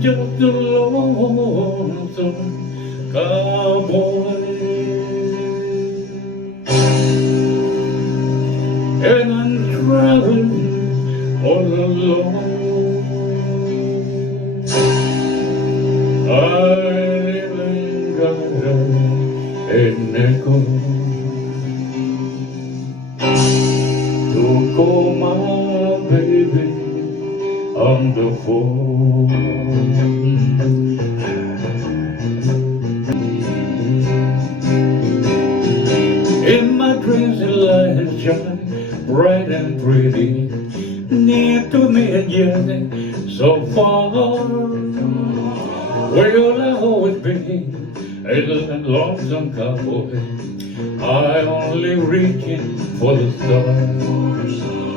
just a lonesome cowboy. And I'm traveling all alone. I ain't got an echo to call my baby on the phone. In my dreams it lies shine bright and pretty, near to me and yet so far. Where you'll always be a lonesome cowboy, I only reaching for the stars.